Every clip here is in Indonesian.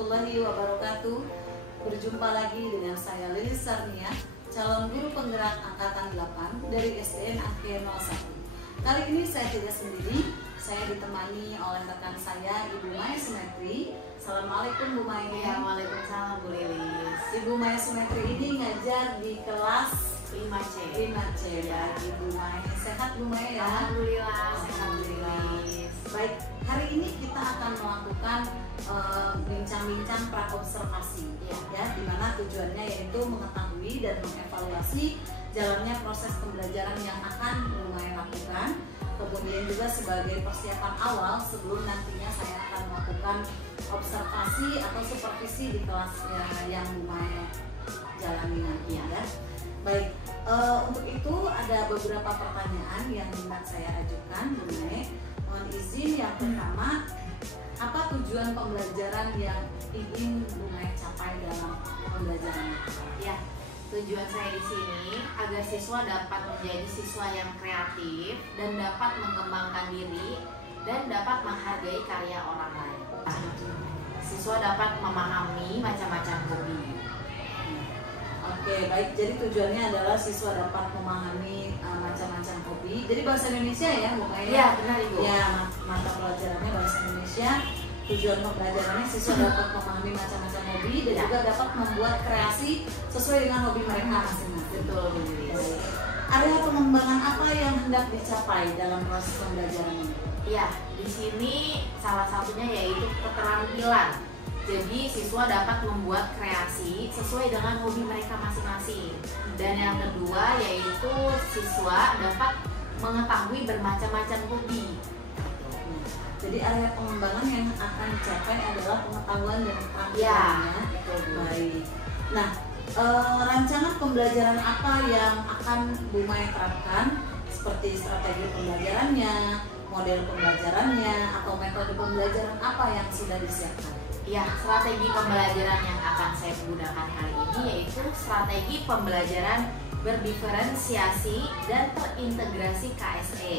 warahmatullahi wabarakatuh. Berjumpa lagi dengan saya Lilis Sarnia, calon guru penggerak angkatan 8 dari SDN Angke 01. Kali ini saya tidak sendiri, saya ditemani oleh rekan saya Ibu Maya Sumetri. Assalamualaikum Bu Maya. Ya, waalaikumsalam Bu Lilis. Ibu Maya Sumetri ini ngajar di kelas 5C. 5C ya, Ibu Maya. Sehat Bu Maya ya? Alhamdulillah, sehat Bu Lilis. Baik, hari ini kita akan melakukan bincang-bincang praobservasi ya, dimana tujuannya yaitu mengetahui dan mengevaluasi jalannya proses pembelajaran yang akan Bu Maya lakukan, kemudian juga sebagai persiapan awal sebelum nantinya saya akan melakukan observasi atau supervisi di kelas yang Bu Maya jalani nanti ya. Baik, untuk itu ada beberapa pertanyaan yang hendak saya ajukan Bu Maya. Mohon izin, yang pertama, apa tujuan pembelajaran yang ingin Bu Maya capai dalam pembelajaran? Ya, tujuan saya di sini agar siswa dapat menjadi siswa yang kreatif dan dapat mengembangkan diri dan dapat menghargai karya orang lain. Siswa dapat memahami macam-macam hobi. Oke, baik. Jadi tujuannya adalah siswa dapat memahami macam-macam hobi. Jadi bahasa Indonesia ya, Bu Maya? Ya, benar Ibu. Ya, mata pelajarannya bahasa Indonesia. Tujuan pembelajarannya siswa dapat memahami macam-macam hobi dan juga dapat membuat kreasi sesuai dengan hobi mereka masing-masing. Betul, Bu Lilis. Ada pengembangan apa yang hendak dicapai dalam proses pembelajaran ini? Ya, di sini salah satunya yaitu keterampilan. Jadi siswa dapat membuat kreasi sesuai dengan hobi mereka masing-masing. Dan yang kedua yaitu siswa dapat mengetahui bermacam-macam hobi. Jadi area pengembangan yang akan dicapai adalah pengetahuan dan keterampilannya. Ya, baik. Nah, rancangan pembelajaran apa yang akan Bu Maya terapkan, seperti strategi pembelajarannya, model pembelajarannya, atau metode pembelajaran apa yang sudah disiapkan? Ya, strategi pembelajaran yang akan saya gunakan kali ini yaitu strategi pembelajaran berdiferensiasi dan terintegrasi KSE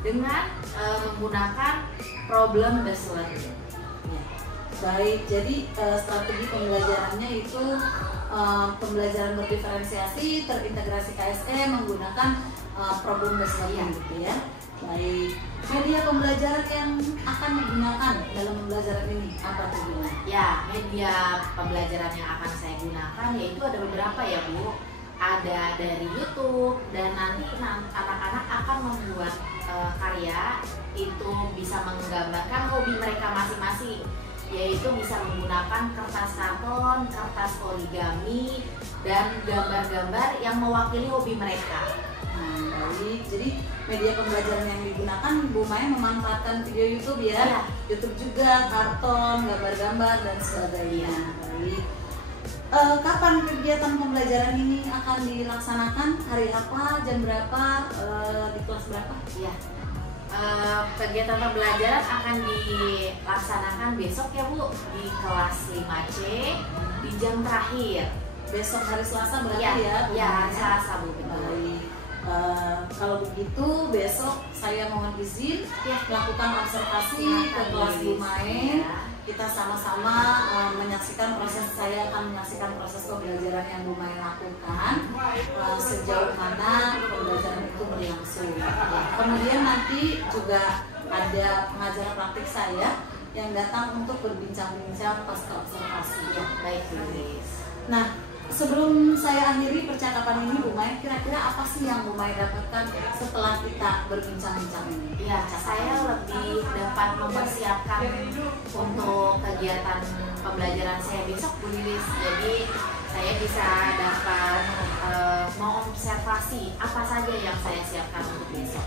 dengan menggunakan problem based learning. Ya. Baik, jadi strategi pembelajarannya itu pembelajaran berdiferensiasi, terintegrasi KSE menggunakan problem based learning gitu ya. Baik. Media pembelajaran yang akan digunakan dalam pembelajaran ini apa tuh Bu? Ya, media pembelajaran yang akan saya gunakan yaitu ada beberapa ya Bu. Ada dari YouTube dan nanti anak-anak akan membuat karya itu bisa menggambarkan hobi mereka masing-masing, yaitu bisa menggunakan kertas karton, kertas origami, dan gambar-gambar yang mewakili hobi mereka. Baik, jadi media pembelajaran yang digunakan Bu Maya memanfaatkan video YouTube ya, YouTube juga, karton, gambar-gambar dan sebagainya. Baik. Kapan kegiatan pembelajaran ini akan dilaksanakan? Hari apa? Jam berapa? Di kelas berapa? Ya, kegiatan pembelajaran akan dilaksanakan besok ya Bu, di kelas 5C di jam terakhir. Besok hari Selasa berarti ya? Ya, hari Selasa Bu. Baik. Kalau begitu besok saya mohon izin melakukan observasi ke kelas Bu Maya. Kita sama-sama menyaksikan proses, saya akan menyaksikan proses pembelajaran yang Bu Maya lakukan, sejauh mana pembelajaran itu berlangsung. Kemudian nanti juga ada pengajar praktik saya yang datang untuk berbincang-bincang pasca observasi. Ya, baik Bu Lilis. Nah, sebelum saya akhiri percakapan ini Bu Maya, kira-kira apa sih yang Bu Maya dapatkan setelah kita berbincang-bincang ini? Ya, saya lebih dapat mempersiapkan untuk kegiatan pembelajaran saya besok Bu Lilis. Jadi saya bisa dapat mengobservasi apa saja yang saya siapkan untuk besok.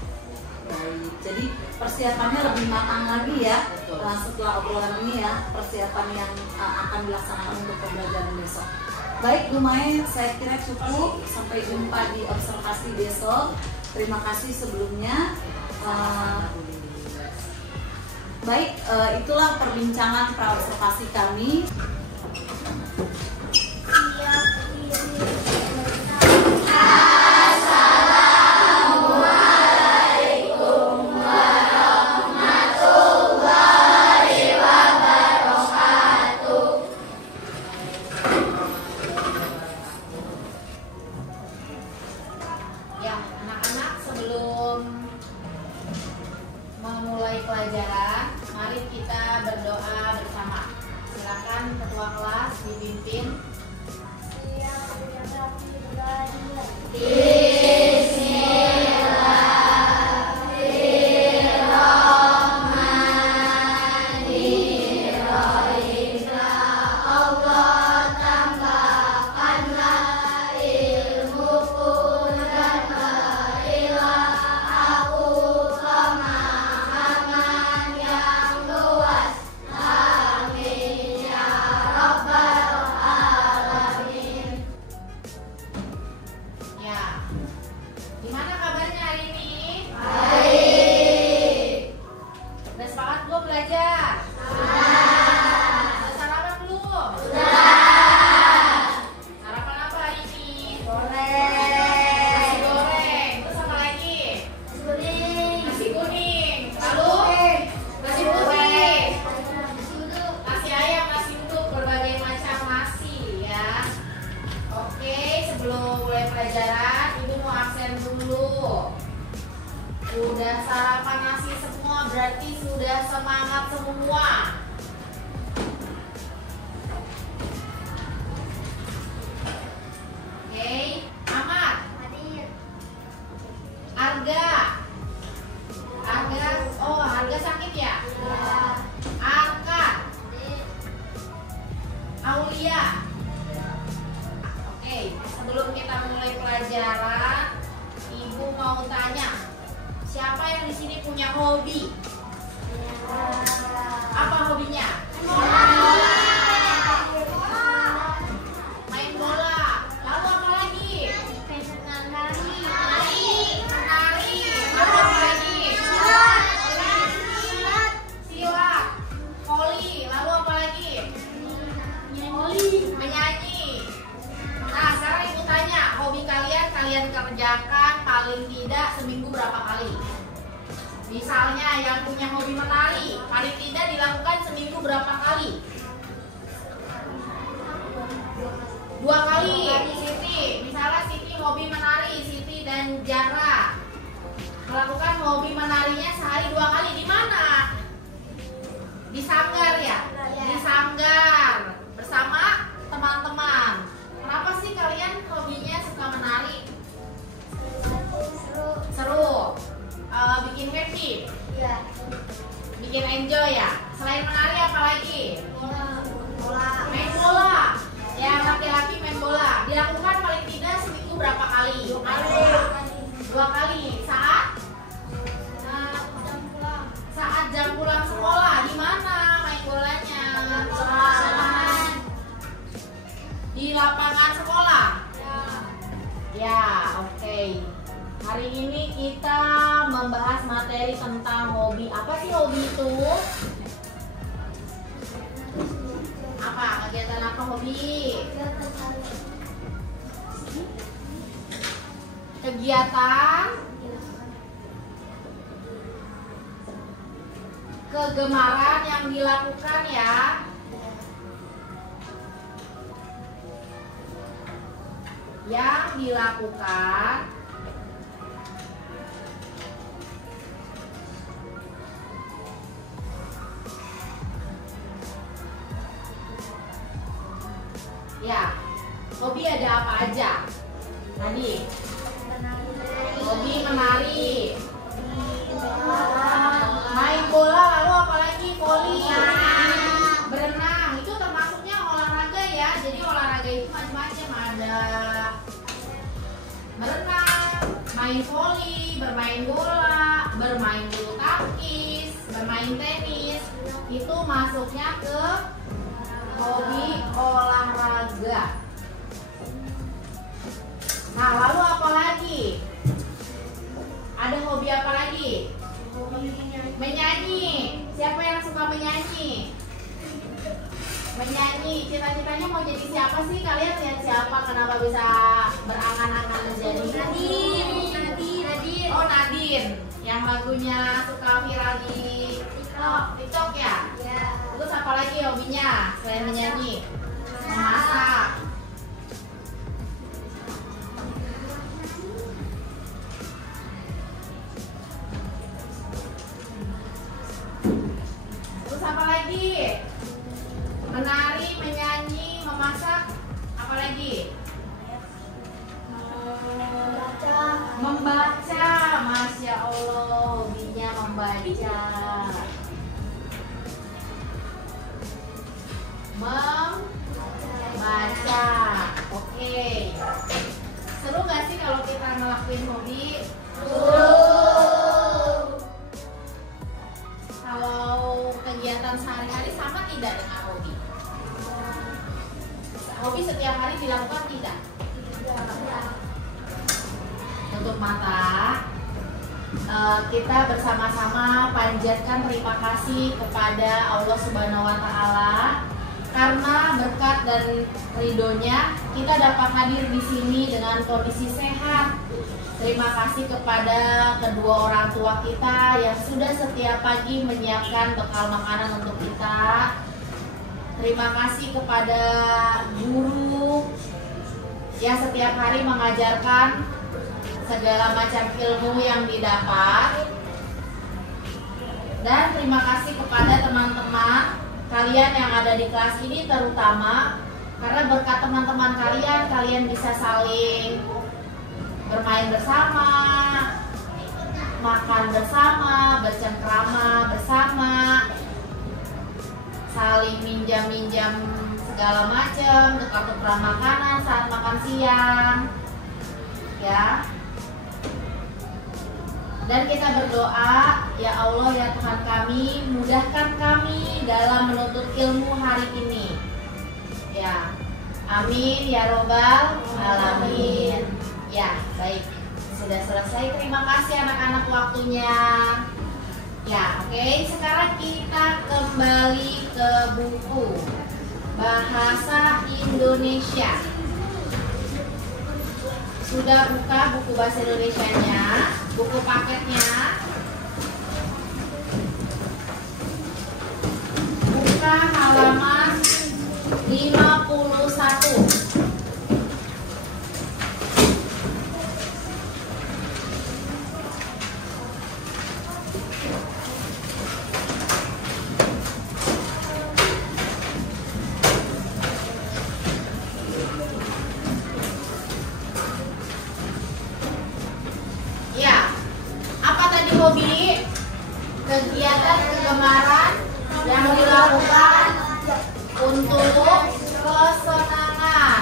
Baik, jadi persiapannya lebih matang lagi ya. Betul. Setelah obrolan ini ya, persiapan yang akan dilaksanakan untuk pembelajaran besok. Baik Bu Maya, saya kira cukup. Sampai jumpa di observasi besok. Terima kasih sebelumnya. Baik, itulah perbincangan praobservasi kami. ketua kelas dipimpin. Gimana kabarnya hari ini? Baik. Udah semangat belum belajar? Sudah. Sarapan belum? Sudah. Sarapan apa hari ini? Goreng. Nasi goreng. Terus apa lagi? Nasi kuning. Nasi kuning. Lalu? Nasi putih. Nasi ayam, nasi uduk, berbagai macam nasi ya. Oke, sebelum mulai pelajaran absen dulu. Udah sarapan nasi semua, berarti sudah semangat semua. Oke, Ahmad, Arga, oh Arga sakit ya? Arka, Aulia. Oke, sebelum kita mulai pelajaran, Ibu mau tanya, siapa yang di sini punya hobi? Apa hobinya? Main bola. Lalu apa lagi? Menari. Lalu apa lagi? Silat. Voli. Lalu apa lagi? Menyanyi. Nah, sekarang Ibu tanya, hobi kalian kerjakan paling tidak seminggu berapa kali? Misalnya yang punya hobi menari, paling tidak dilakukan seminggu berapa kali? 2 kali. Siti, misalnya Siti hobi menari, Siti dan Jara melakukan hobi menarinya sehari 2 kali. Di mana? Di sanggar ya? Di sanggar bersama teman-teman. Kenapa sih kalian hobinya suka menari? Seru. Bikin happy? Iya. Bikin enjoy ya? Selain menari apa lagi? Bola. Main bola. Yang laki-laki main bola. Dilakukan paling tidak seminggu berapa kali? 2 kali. 2 kali. Saat jam pulang sekolah. Di mana main bolanya? Di lapangan sekolah? Ya, oke. Hari ini kita membahas materi tentang hobi. Apa sih hobi itu? Apa? Kegiatan apa hobi? Kegiatan kegemaran yang dilakukan ya. Yang dilakukan ya. Hobi ada apa aja? Tadi hobi menari, main bola, lalu apalagi voli, berenang. Itu termasuknya olahraga ya. Jadi olahraga itu macam-macam, ada berenang, main voli, bermain bola, bermain bulu tangkis, bermain tenis. Itu masuknya ke hobi olahraga. Nah, lalu apa lagi? Ada hobi apa lagi? Menyanyi. Siapa yang suka menyanyi? Menyanyi. Cita-citanya mau jadi siapa sih? Kalian lihat siapa? Kenapa bisa berangan-angan menjadi? Nadine. Oh, Nadine. Yang lagunya suka viral di TikTok ya? Iya. Terus apa lagi hobinya selain menyanyi? Memasak. Terus apa lagi? Menari, menyanyi. memasak, apa lagi? Membaca, Masya Allah, hobinya membaca. Membaca, oke. Seru gak sih kalau kita ngelakuin hobi? Kalau kegiatan sehari-hari sama tidak dengan hobi? Hobi setiap hari dilakukan tidak? Tutup mata, kita bersama-sama panjatkan terima kasih kepada Allah Subhanahu wa Ta'ala karena berkat dan ridhonya kita dapat hadir di sini dengan kondisi sehat. Terima kasih kepada kedua orang tua kita yang sudah setiap pagi menyiapkan bekal makanan untuk kita. Terima kasih kepada guru yang setiap hari mengajarkan segala macam ilmu yang didapat. Dan terima kasih kepada teman-teman kalian yang ada di kelas ini, terutama karena berkat teman-teman kalian bisa saling bermain bersama, makan bersama, bercengkrama bersama, saling minjam-minjam segala macam, tukar-tukaran makanan saat makan siang, ya. Dan kita berdoa, ya Allah ya Tuhan kami, mudahkan kami dalam menuntut ilmu hari ini. Ya, amin ya robbal alamin. Ya, baik. Sudah selesai. Terima kasih anak-anak waktunya. Ya, oke. Sekarang kita kembali ke buku Bahasa Indonesia. Sudah buka buku bahasa Indonesianya, buku paketnya. Buka halaman 51. Hobi, kegiatan kegemaran yang dilakukan untuk kesenangan.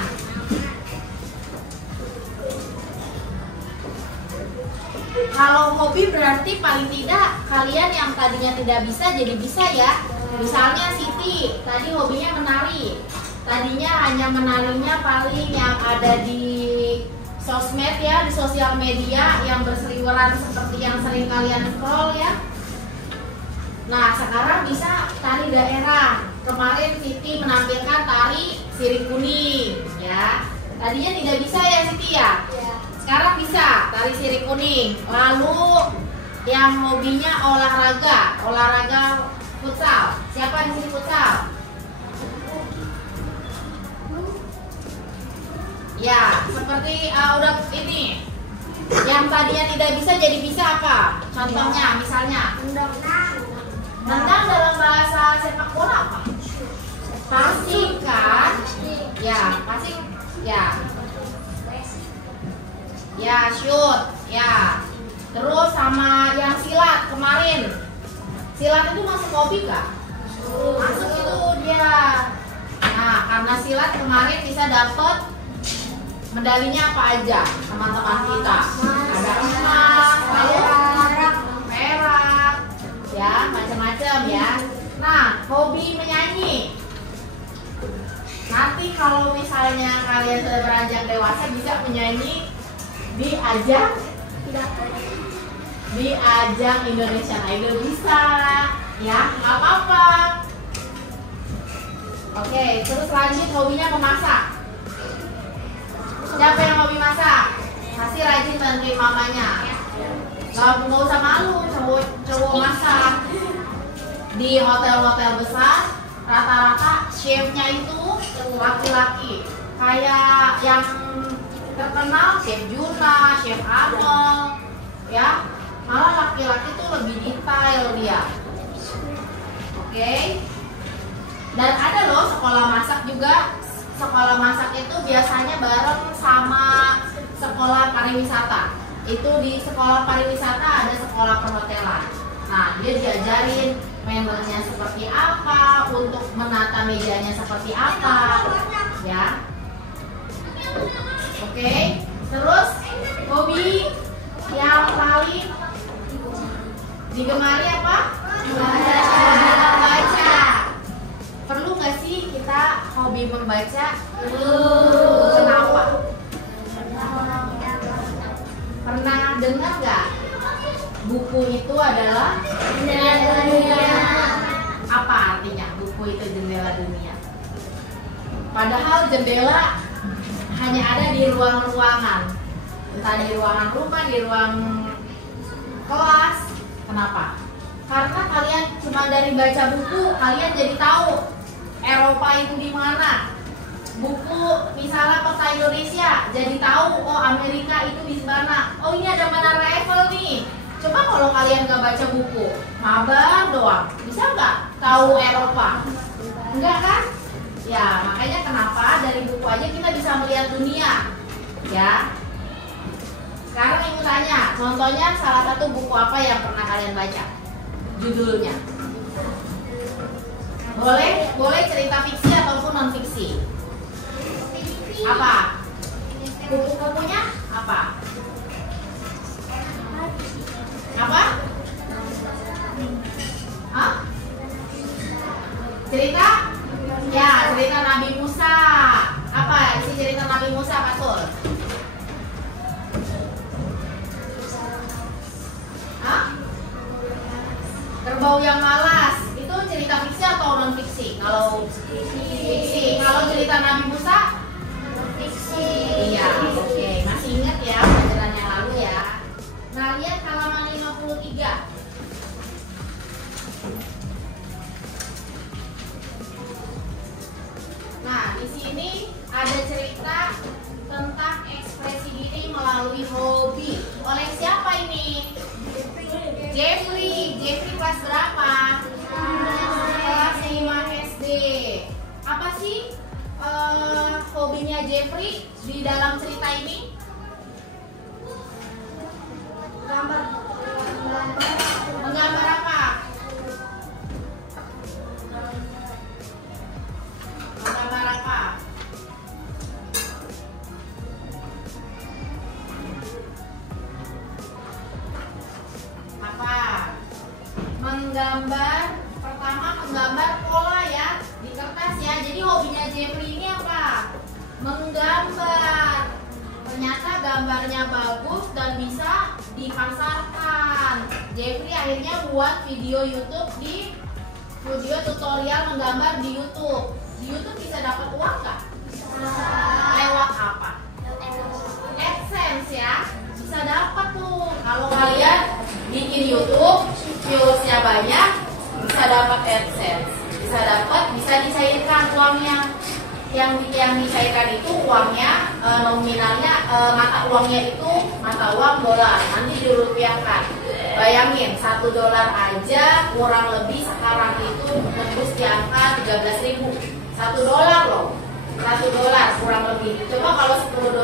Kalau hobi berarti paling tidak kalian yang tadinya tidak bisa jadi bisa ya. Misalnya Siti, tadi hobinya menari. Tadinya hanya menarinya paling yang ada di sosmed ya, di sosial media yang berseliweran seperti yang sering kalian scroll ya. Nah sekarang bisa tari daerah. Kemarin Siti menampilkan tari sirip kuning ya. Tadinya tidak bisa ya Siti ya. Sekarang bisa tari sirip kuning. Lalu yang hobinya olahraga futsal. Siapa di sini futsal? Ya, seperti udah ini. Yang tadinya tidak bisa jadi bisa apa? Contohnya, misalnya nendang dalam bahasa sepak bola apa? Passing kan? Ya, passing. Ya. Ya, shoot. Ya. Terus sama yang silat kemarin. Silat itu masuk hobi kah? Masuk itu dia. Nah, karena silat kemarin bisa dapat medalinya apa aja teman-teman kita? Ada emas, lalu perak, ya macam-macam ya. Nah, hobi menyanyi. Nanti kalau misalnya kalian sudah beranjak dewasa bisa menyanyi di ajang Indonesian Idol bisa, ya nggak apa-apa. Oke, terus lanjut hobinya memasak. Siapa yang hobi masak? Pasti rajin bantuin mamanya. Nggak usah malu, cowok masak. Di hotel-hotel besar, rata-rata chefnya itu laki-laki. Kayak yang terkenal Chef Juna, Chef Amel, ya. Malah laki-laki tuh lebih detail dia. Oke. Dan ada loh sekolah masak juga sekolah masak itu biasanya bareng sama sekolah pariwisata. Itu di sekolah pariwisata ada sekolah perhotelan. Nah, dia diajarin menunya seperti apa, untuk menata mejanya seperti apa, ya. Oke, terus hobi yang paling digemari apa? Membaca. Perlu nggak sih kita hobi membaca? Kenapa? Pernah dengar nggak? Buku itu adalah jendela dunia. Apa artinya buku itu jendela dunia? Padahal jendela hanya ada di ruang-ruangan, entah di ruangan rumah, di ruang kelas. Kenapa? Karena kalian cuma dari baca buku, kalian jadi tahu Eropa itu di mana. Buku misalnya peta Indonesia, jadi tahu oh Amerika itu di mana. Oh ini ada Menara Eiffel nih. Coba kalau kalian nggak baca buku, mabar doang, bisa nggak tahu Eropa? Enggak kan? Ya makanya kenapa dari buku aja kita bisa melihat dunia, ya. Sekarang ibu tanya, contohnya salah satu buku apa yang pernah kalian baca? Judulnya. Boleh cerita fiksi ataupun non fiksi. Apa? Kupu-kupunya apa? Apa? Hah? Cerita? Ya, cerita Nabi Musa. Apa isi cerita Nabi Musa, Patul? Hah? Kerbau yang malas. Itu cerita fiksi atau non fiksi? Kalau fiksi. Kalau cerita Nabi Musa? Fiksi. Iya, oke. Masih ingat ya pelajaran yang lalu ya. Nah, lihat halaman 53. Nah, di sini ada cerita tentang ekspresi diri melalui hobi. Oleh siapa ini? Jeffrey. Jeffrey kelas berapa? Kelas 5 SD. Apa sih hobinya Jeffrey di dalam cerita ini? Menggambar apa? Menggambar apa? Apa? Menggambar. Pertama menggambar pola ya di kertas ya. Jadi hobinya Jeffrey ini apa? Menggambar. Ternyata gambarnya bagus dan bisa dipasarkan. Jeffrey akhirnya buat video YouTube video tutorial menggambar di YouTube. Di YouTube bisa dapat uang nggak? Lewat apa? AdSense ya. Bisa dapat tuh. Kalau kalian bikin YouTube, viewsnya banyak, bisa dapat AdSense. Bisa dicairkan uangnya. Yang dicairkan itu uangnya nominalnya mata uangnya itu mata uang dolar, nanti dirupiahkan. Bayangin $1 aja kurang lebih sekarang itu tembus di angka 13.000. $1 loh, $1 kurang lebih. Coba kalau $10,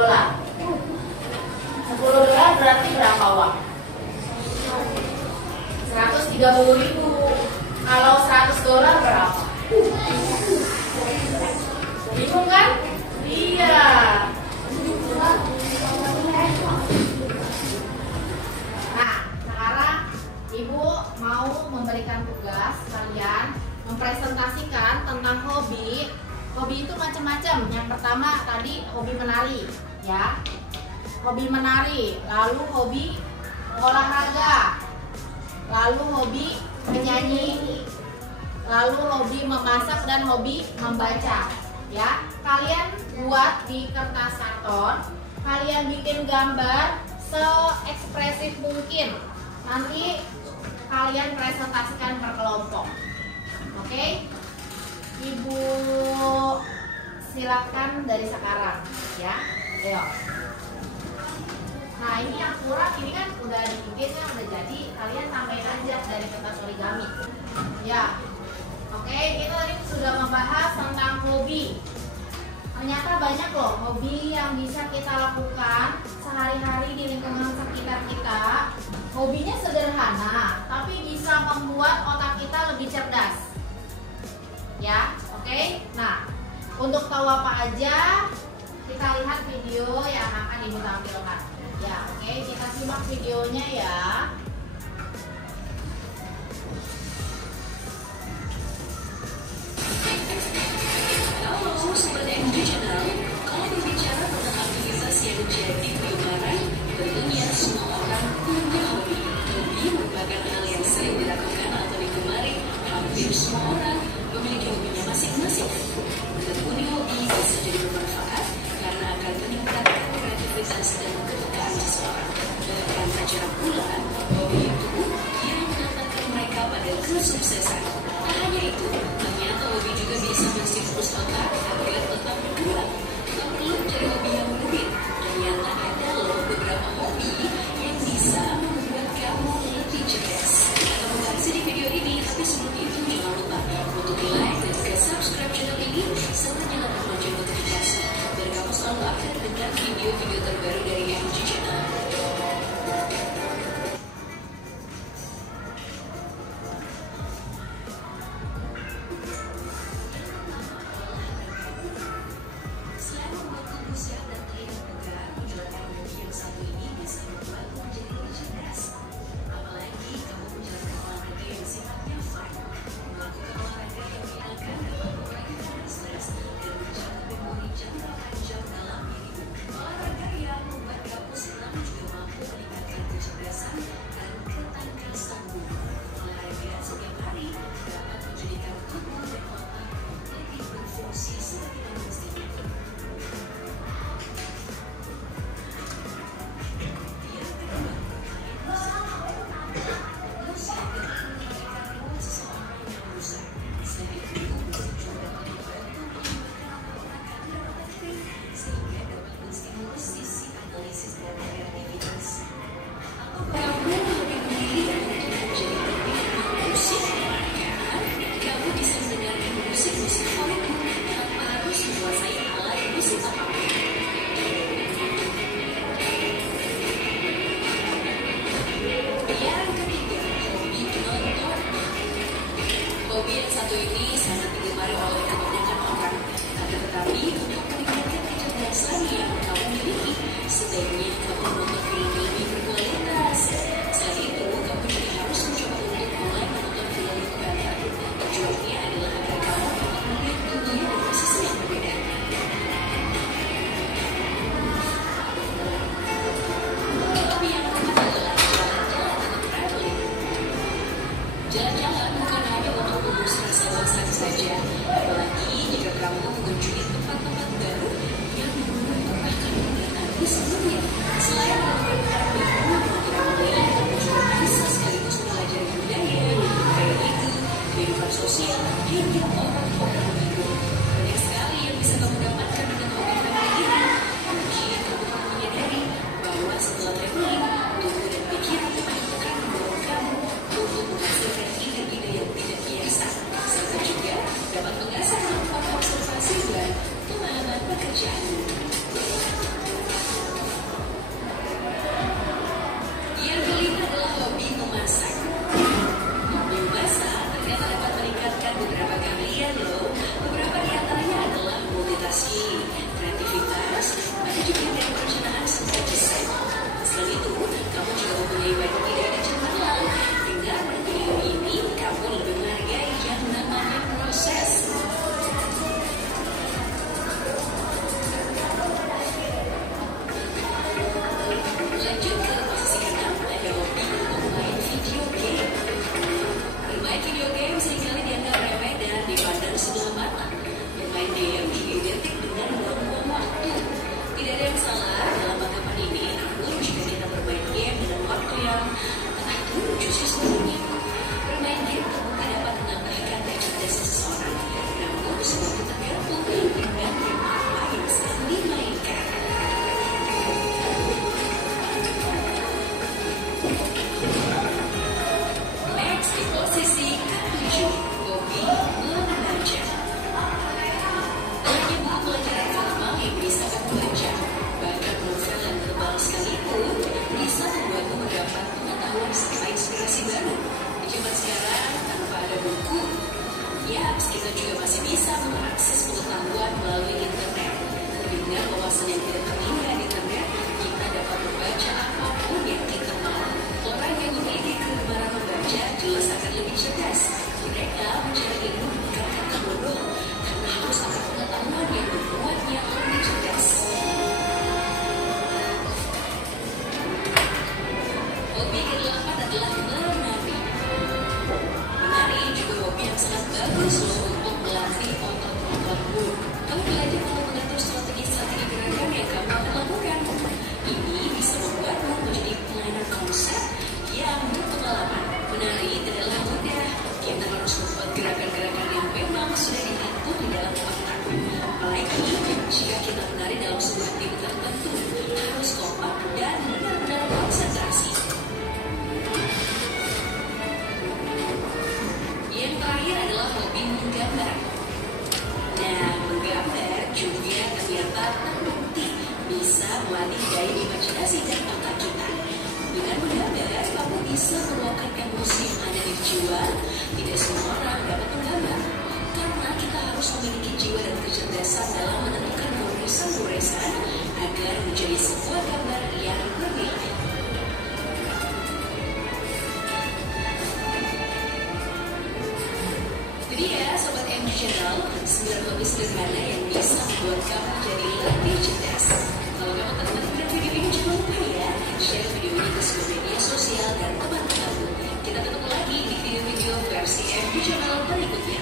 $10 berarti berapa uang? 130.000. Kalau $100 berapa? Bingung kan? Iya. Nah, sekarang Ibu mau memberikan tugas kalian mempresentasikan tentang hobi. Hobi itu macam-macam. Yang pertama tadi hobi menari, ya. Hobi menari, lalu hobi olahraga, lalu hobi menyanyi, lalu hobi memasak dan hobi membaca. Ya, kalian buat di kertas karton, kalian bikin gambar se-ekspresif mungkin. Nanti kalian presentasikan per kelompok. Oke? Ibu silakan dari sekarang, ya. Ayo. Nah, ini yang kurang, ini kan udah dibikin kan, udah jadi. Kalian tambahin aja dari kertas origami. Ya. Oke, kita tadi sudah membahas tentang hobi. Ternyata banyak loh hobi yang bisa kita lakukan sehari-hari di lingkungan sekitar kita. Hobinya sederhana, tapi bisa membuat otak kita lebih cerdas. Ya, oke? Nah, untuk tahu apa aja, kita lihat video yang akan Ibu tampilkan. Ya, oke, kita simak videonya ya. Halo Sobat MG Channel, kalau berbicara tentang aktivitas yang jadi penggemar, tentunya semua orang punya hobi. Hobi merupakan hal yang sering dilakukan atau digemari. Hampir semua orang memiliki hobinya masing-masing. Menekuni hobi bisa jadi bermanfaat karena akan meningkatkan kreativitas dan kepekaan seseorang. Dan tak jarang pula, hobi itu yang mengantarkan mereka pada kesuksesan. Tak hanya itu, ternyata hobi juga bisa menstimulus otak agar tetap bergerak. Tak perlu mencari hobi yang rumit. Ternyata ada loh beberapa hobi yang bisa membuat kamu lebih cerdas. Kamu bahas di video ini, tapi sebelum itu jangan lupa untuk like dan juga subscribe channel ini serta nyalakan lonceng notifikasi biar kamu selalu update dengan video-video terbaru dari MG Channel. Selain membuat tubuh sehat dan terlihat tegar, menjalankan hobi yang satu ini bisa membuatmu menjadi lebih cerdas. Apalagi kamu menjalankan olahraga yang sifatnya fun. Melakukan olahraga yang menyenangkan dapat mengurangi stres dan menjaga memori jangka panjang dalam dirimu. Olahraga yang membuat kamu senang juga mampu meningkatkan kecerdasan dan ketangkasan tubuh. Olahraga setiap hari dapat menjadikan tubuh dan otak lebih berfungsi sebagaimana mestinya. Sehingga dapat menstimulus sisi analisis dan kreativitas. Atau kamu lebih memilih menjadi lebih musik, maka kamu bisa mendengarkan musik-musik favoritmu tanpa harus menguasai alat musik apapun. Yang ketiga, hobi nonton. Hobi yang satu ini sangat digemari oleh kebanyakan orang. Akan tetapi untuk meningkatkan kecerdasan yang kamu miliki, sebaiknya kamu menonton film lebih berkualitas. Selain itu, kamu juga harus mencoba untuk mulai menonton film yang berbeda. Tujuannya adalah agar kamu dapat melihat dunia dari sisi yang berbeda. Hobi yang keempat adalah jalan-jalan atau traveling. Jalan-jalan bukan hanya untuk mengurus rasa bosan saja, apalagi jika kamu mengunjungi tempat-tempat baru yang belum akan mendatangi sebelumnya. Selain melakukan traveling, kamu juga bisa sekaligus mempelajari budaya, gaya hidup, kehidupan sosial, hingga orang-orang hidup. Banyak sekali yang bisa kamu dapatkan dengan hobi traveling ini. Mungkin kamu perlu menyadari bahwa setelah traveling, tubuh dan pikiran akan mendorong kamu untuk menghasilkan ide-ide yang tidak biasa, serta juga dapat mengasah kemampuan observasi dan pemahaman pekerjaan. Yang kelima adalah hobi memasak. Memasak ternyata dapat meningkatkan beberapa keahlian loh. Beberapa di antaranya adalah multitasking, kreativitas, ada juga dari perencanaan serta desain. Selain itu, kamu juga mempunyai banyak ide-ide cemerlang. Dengan menekuni hobi ini, kamu lebih menghargai yang namanya proses. berada dalam sebuah tim tertentu harus kompak dan benar-benar konsentrasi. Yang terakhir adalah hobi menggambar. Nah, menggambar juga ternyata terbukti bisa melatih daya imajinasi dan otak kita. Dengan menggambar, kamu bisa meluapkan emosi yang ada di jiwa. Tidak semua orang dapat menggambar, karena kita harus memiliki jiwa dan kecerdasan dalam menentukan goresan-goresan agar menjadi sebuah gambar yang bernilai. Jadi ya, Sobat MG Channel, 9 hobi sederhana yang bisa membuat kamu menjadi lebih cerdas. Kalau kamu tertarik dengan video ini, jangan lupa ya, share video ini ke seluruh media sosial dan teman-temanmu. Kita ketemu lagi di video-video versi MG Channel berikutnya.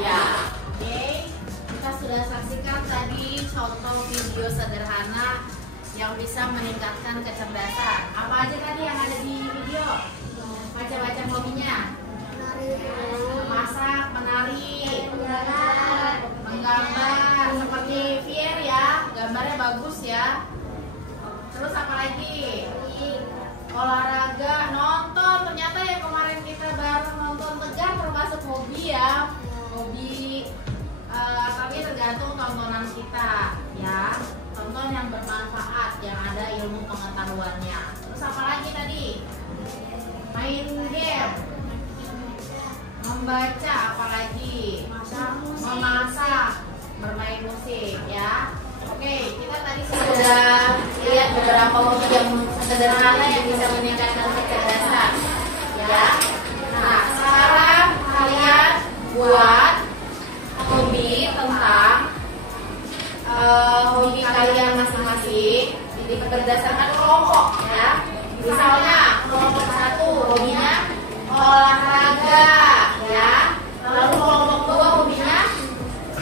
Ya, oke. Kita sudah saksikan tadi contoh video sederhana yang bisa meningkatkan kecerdasan. Apa aja tadi yang ada di video? Macam-macam hobinya. Masak, menari, menggambar, seperti Fier ya, gambarnya bagus ya. Terus apa lagi? Olahraga, nonton. Ternyata yang kemarin kita bareng nonton Tegar termasuk hobi ya. Hobi, tapi tergantung tontonan kita ya. Tonton yang bermanfaat, yang ada ilmu pengetahuannya. Terus apa lagi tadi? Main game, membaca, apalagi memasak, bermain musik ya. Oke, kita tadi sudah lihat beberapa hobi yang sederhana yang bisa meningkatkan kecerdasan ya. Nah, sekarang kalian buat hobi tentang hobi kalian masing-masing. Jadi berdasarkan kelompok ya. Misalnya kelompok 1 hobinya olahraga ya. Lalu kelompok 2 hobinya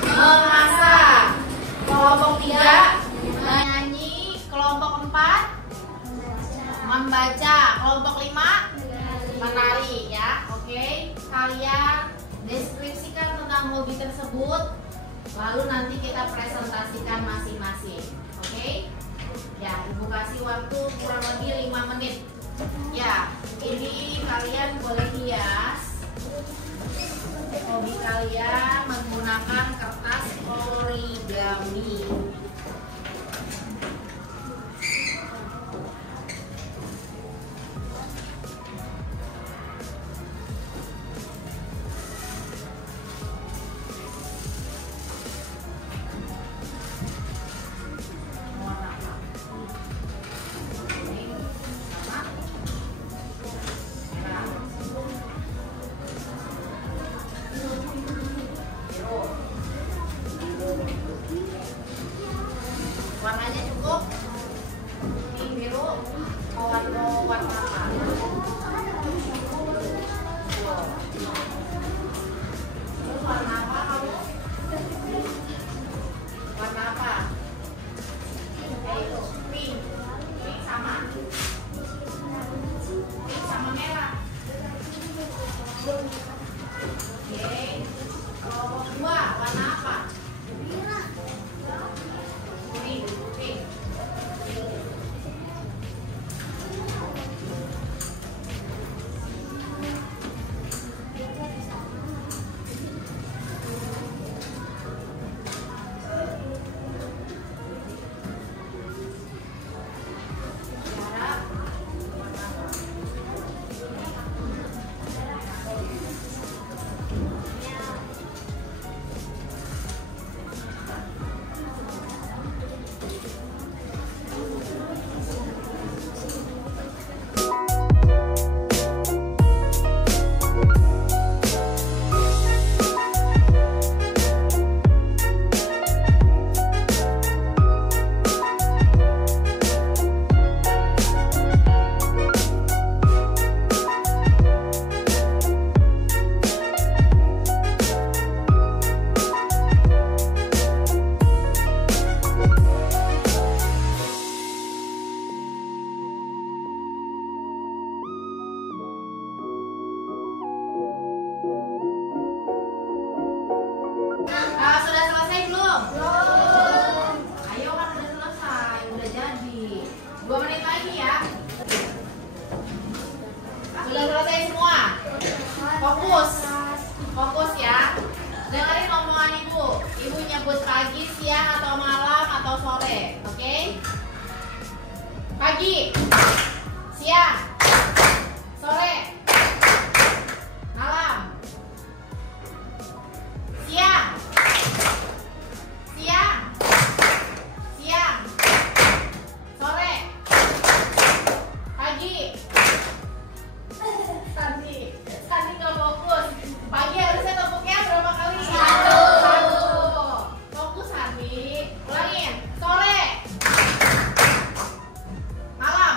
memasak. Kelompok 3 menyanyi. Kelompok 4 membaca. Kelompok 5 menari ya. Oke, kalian deskripsikan tentang hobi tersebut. Lalu nanti kita presentasikan masing-masing. Oke? Ya, Ibu kasih waktu kurang lebih 5 menit. Ya, ini kalian boleh hias hobi kalian menggunakan kertas origami. nyebut pagi, siang, atau malam, atau sore. Oke? Pagi, siang, sore, malam, siang, siang, siang, sore, pagi. Tadi nggak fokus. Pagi harusnya tepuknya berapa kali? Satu. Fokus Sandi. Ulangin. Sore. Malam.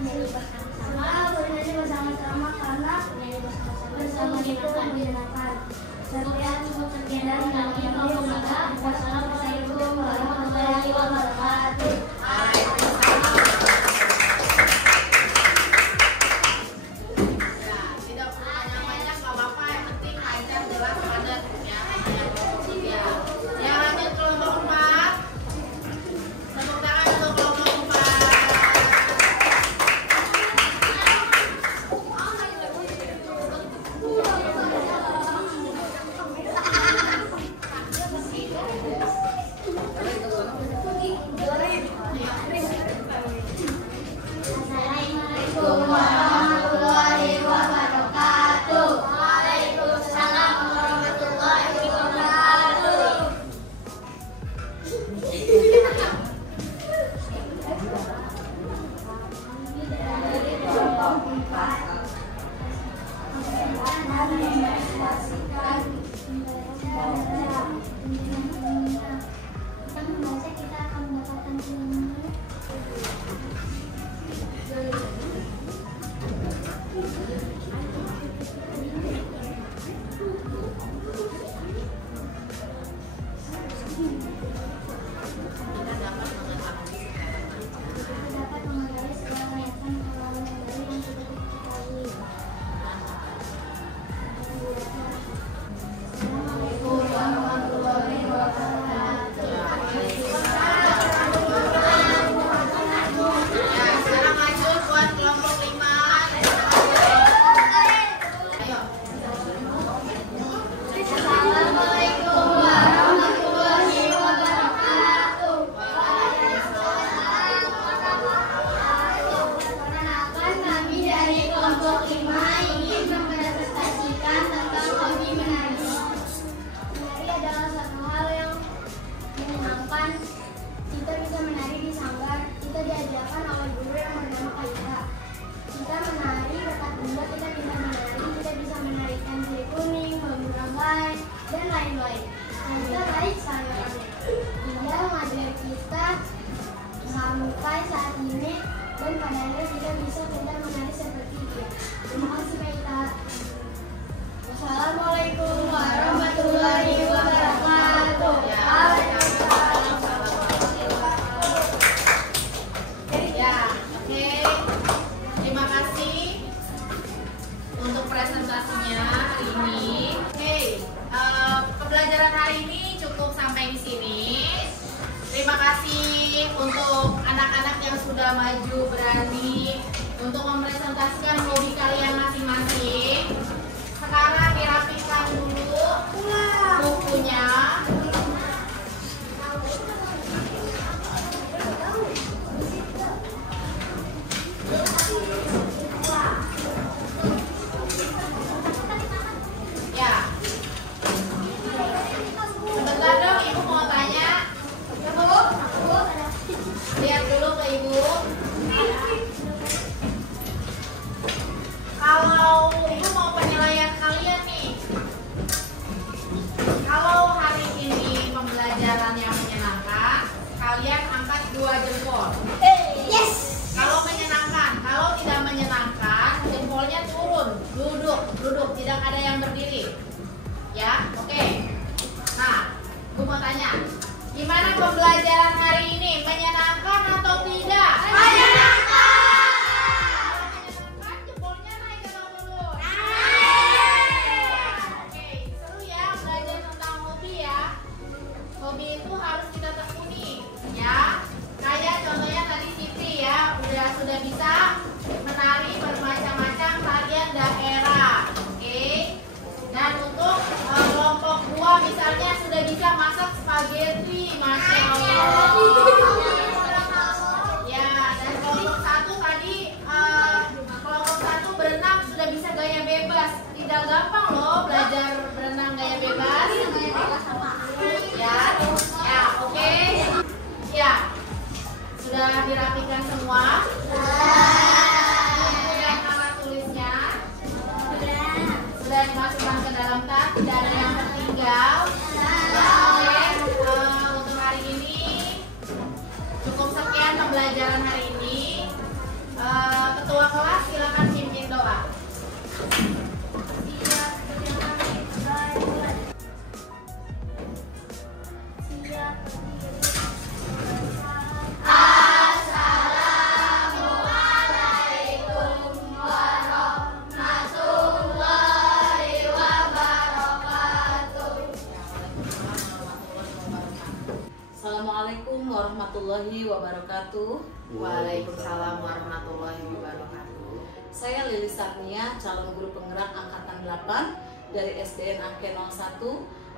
bernyanyi bersama-sama karena bersama itu menyenangkan. Sekian dan kami wassalamualaikum warahmatullahi wabarakatuh. Sampai saat ini dan padanya kita bisa pintar menari seperti dia. Terima kasih Pak Ita. Wassalamualaikum warahmatullahi wabarakatuh. Ya, oke. Terima kasih untuk presentasinya hari ini. Oke, pembelajaran hari ini cukup sampai di sini. Terima kasih untuk anak-anak yang sudah maju berani untuk mempresentasikan hobi kalian masing-masing. Sekarang dirapikan dulu bukunya. Ya. Sebentar dong, Ibu mau tanya. Lihat dulu ke Ibu. Kalau Ibu mau penilaian kalian nih, kalau hari ini pembelajaran yang menyenangkan, kalian angkat 2 jempol. Yes. Kalau menyenangkan, kalau tidak menyenangkan, jempolnya turun, duduk, tidak ada yang berdiri. Ya, oke. Nah, Ibu mau tanya, gimana pembelajaran hari ini? Menyenangkan atau tidak? Menyenangkan. Kalau menyenangkan, jempolnya naik atau turun? Naik. Oke, seru ya belajar tentang hobi ya. Hobi itu harus kita tekuni, ya. Kayak contohnya tadi Siti ya, sudah bisa menari bermacam-macam tarian daerah. Oke. Dan untuk kelompok 2 misalnya sudah bisa masak spaghetti, Masya Allah. Ya, dan kelompok 1 tadi, kelompok 1 berenang sudah bisa gaya bebas. Tidak gampang loh belajar berenang gaya bebas. Ya, ya, oke. Ya, sudah dirapikan semua. Kemudian alat tulisnya sudah dimasukkan ke dalam tas, tidak ada yang tertinggal. Oke, untuk hari ini wabarakatuh. Waalaikumsalam warahmatullahi wabarakatuh. Saya Lilis Sarnia, calon guru penggerak angkatan 8 dari SDN Angke 01.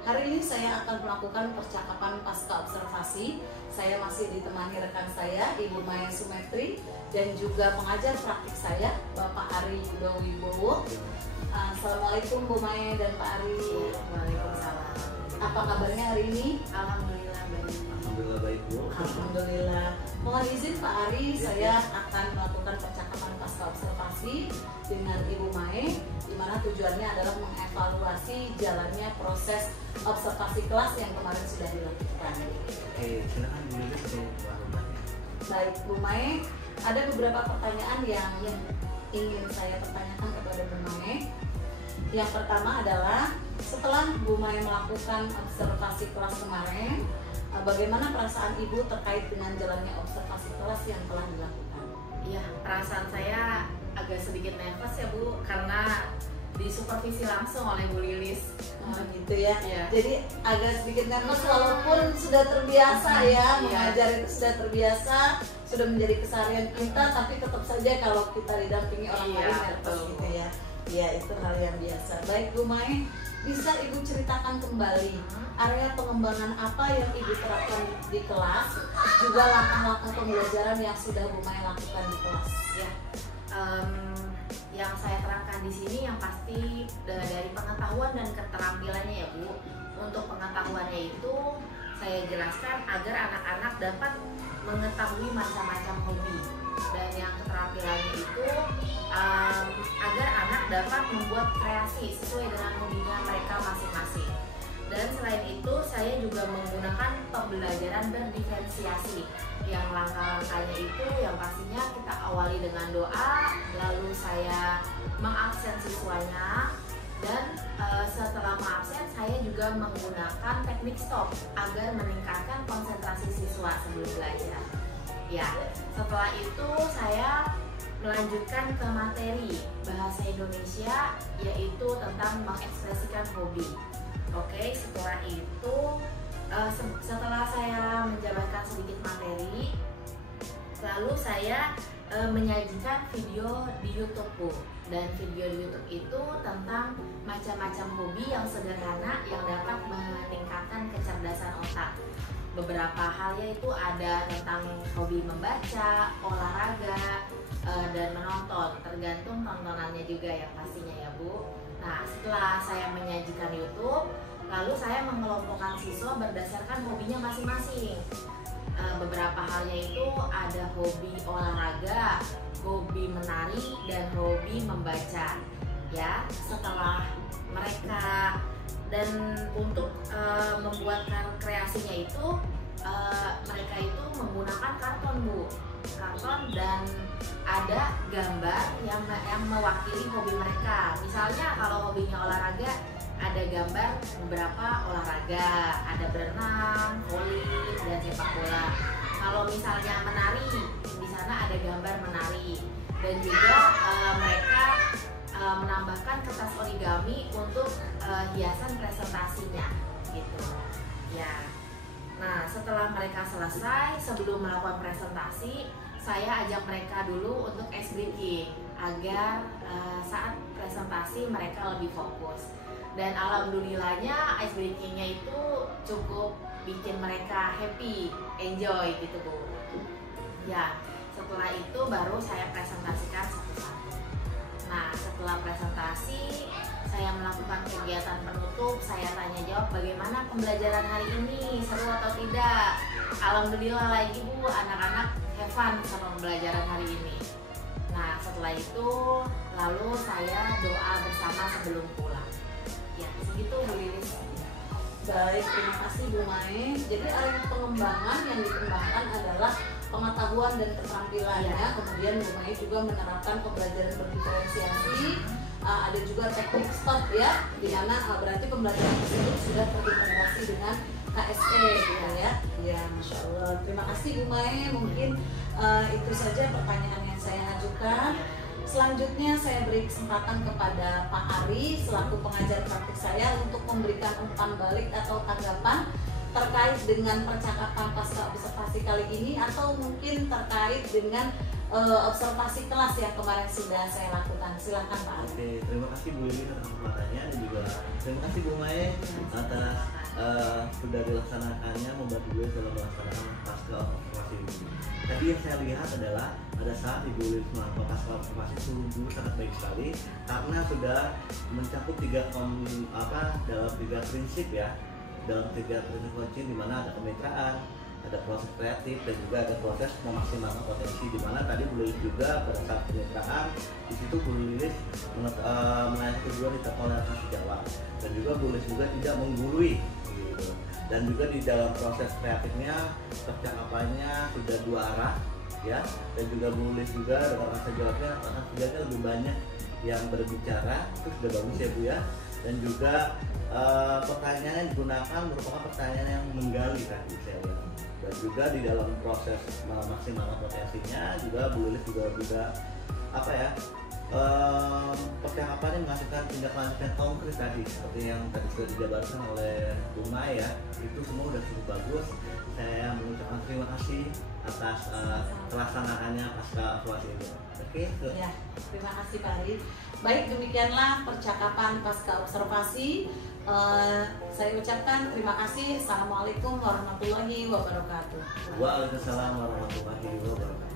Hari ini saya akan melakukan percakapan pasca observasi. Saya masih ditemani rekan saya, Ibu Maya Sumetri, dan juga pengajar praktik saya, Bapak Ari Yudo Wibowo. Assalamualaikum Bu Maya dan Pak Ari. Waalaikumsalam. Apa kabarnya hari ini? Alhamdulillah baik. Alhamdulillah baik Bu. Alhamdulillah. Mohon izin Pak Ari, saya akan melakukan percakapan pasca observasi dengan Ibu Mae, di mana tujuannya adalah mengevaluasi jalannya proses observasi kelas yang kemarin sudah dilakukan. Oke, silakan Bu Lilis untuk melakukannya. Baik Bu Mae, ada beberapa pertanyaan yang ingin saya pertanyakan kepada Bu Mae. Yang pertama adalah, setelah Bu Mae melakukan observasi kelas kemarin, bagaimana perasaan Ibu terkait dengan jalannya observasi kelas yang telah dilakukan? Iya, perasaan saya agak sedikit nervous ya Bu, karena disupervisi langsung oleh Bu Lilis. Oh gitu ya. Iya. Jadi agak sedikit nervous walaupun sudah terbiasa ya, Iya. mengajar itu sudah terbiasa, sudah menjadi keseharian kita, tapi tetap saja kalau kita didampingi orang Iya, lain nervous betul. gitu ya. Iya, itu hal yang biasa. Baik Bu Mae, bisa Ibu ceritakan kembali area pengembangan apa yang Ibu terapkan di kelas, juga langkah-langkah pembelajaran yang sudah Bu Mae lakukan di kelas. Ya, yang saya terangkan di sini yang pasti dari pengetahuan dan keterampilannya ya Bu. Untuk pengetahuannya itu saya jelaskan agar anak-anak dapat mengetahui macam-macam hobi, dan yang keterampilannya itu agar anak dapat membuat kreasi sesuai dengan hobinya mereka masing-masing. Dan selain itu saya juga menggunakan pembelajaran berdiferensiasi, yang langkah-langkahnya itu yang pastinya kita awali dengan doa, lalu saya mengabsen siswanya, dan setelah mengabsen saya juga menggunakan teknik stop agar meningkatkan konsentrasi siswa sebelum belajar. Ya, setelah itu saya melanjutkan ke materi bahasa Indonesia, yaitu tentang mengekspresikan hobi. Oke, setelah itu setelah saya menjabarkan sedikit materi, lalu saya menyajikan video di YouTube Bu. Dan video di YouTube itu tentang macam-macam hobi yang sederhana yang dapat meningkatkan kecerdasan otak. Beberapa halnya itu ada tentang hobi membaca, olahraga, dan menonton, tergantung tontonannya juga ya pastinya ya Bu. Nah, setelah saya menyajikan YouTube, lalu saya mengelompokkan siswa berdasarkan hobinya masing-masing. Beberapa halnya itu ada hobi olahraga, hobi menari, dan hobi membaca. Ya, setelah mereka dan untuk membuat kreasinya itu mereka itu menggunakan karton Bu, karton, dan ada gambar yang mewakili hobi mereka. Misalnya kalau hobinya olahraga, ada gambar beberapa olahraga, ada berenang, voli, dan sepak bola. Kalau misalnya menari, di sana ada gambar menari, dan juga mereka menambahkan kertas origami untuk hiasan presentasinya, gitu. Ya. Nah, setelah mereka selesai, sebelum melakukan presentasi, saya ajak mereka dulu untuk ice breaking agar saat presentasi mereka lebih fokus. Dan alhamdulillahnya ice breakingnya itu cukup bikin mereka happy, enjoy gitu Bu. Ya, setelah itu baru saya presentasikan satu-satu. Nah, setelah presentasi, saya melakukan kegiatan penutup, saya tanya jawab bagaimana pembelajaran hari ini, seru atau tidak. Alhamdulillah lagi Bu, anak-anak have fun sama pembelajaran hari ini. Nah, setelah itu lalu saya doa bersama sebelum pulang. Ya, segitu Bu Lilis. Baik, terima kasih Bu Mae. Jadi area pengembangan yang dikembangkan adalah pengetahuan dan keterampilannya. Ya. Kemudian Bu Mae juga menerapkan pembelajaran berdiferensiasi. Ada juga teknik stop ya, di mana berarti pembelajaran tersebut sudah terintegrasi dengan KSE gitu ya. Ya, Masya Allah. Terima kasih Bu Mae. Mungkin itu saja pertanyaan yang saya ajukan. Selanjutnya saya beri kesempatan kepada Pak Ari selaku pengajar praktik saya untuk memberikan umpan balik atau tanggapan terkait dengan percakapan pasca observasi kali ini atau mungkin terkait dengan observasi kelas yang kemarin sudah saya lakukan. Silakan Pak Ali. Oke, terima kasih Bu Lili atas kesempatannya dan juga terima kasih Bu Mae atas sudah dilaksanakannya membantu gue dalam melaksanakan pasca observasi ini. Tadi yang saya lihat adalah pada saat Ibu Lili melakukan pasca observasi sungguh sangat baik sekali karena sudah mencakup dalam tiga prinsip ya, dalam tiga prinsip kunci di mana ada kemitraan, ada proses kreatif dan juga ada proses memaksimalkan potensi, di mana tadi Bu Lilis juga pada saat kemitraan di situ Bu Lilis menarik kedua di toleransi jawab dan juga Bu Lilis juga tidak menggurui gitu. Dan juga di dalam proses kreatifnya percakapannya sudah dua arah ya, dan juga Bu Lilis juga dengan rasa jawabnya akan setidaknya lebih banyak yang berbicara, itu sudah bagus ya Bu ya. Dan juga pertanyaan yang digunakan merupakan pertanyaan yang menggali tadi saya lihat. Dan juga di dalam proses memaksimalkan potensinya juga Bu Lilis juga percakapan yang menghasilkan tindak lanjut yang konkret tadi seperti yang tadi sudah dijabarkan oleh Bu Mai ya, itu semua sudah cukup bagus. Saya mengucapkan terima kasih atas pelaksanaannya pasca observasi ini. Oke, ya, terima kasih Pak Ali. Baik, demikianlah percakapan pasca observasi. Saya ucapkan terima kasih. Assalamualaikum warahmatullahi wabarakatuh. Waalaikumsalam warahmatullahi wabarakatuh.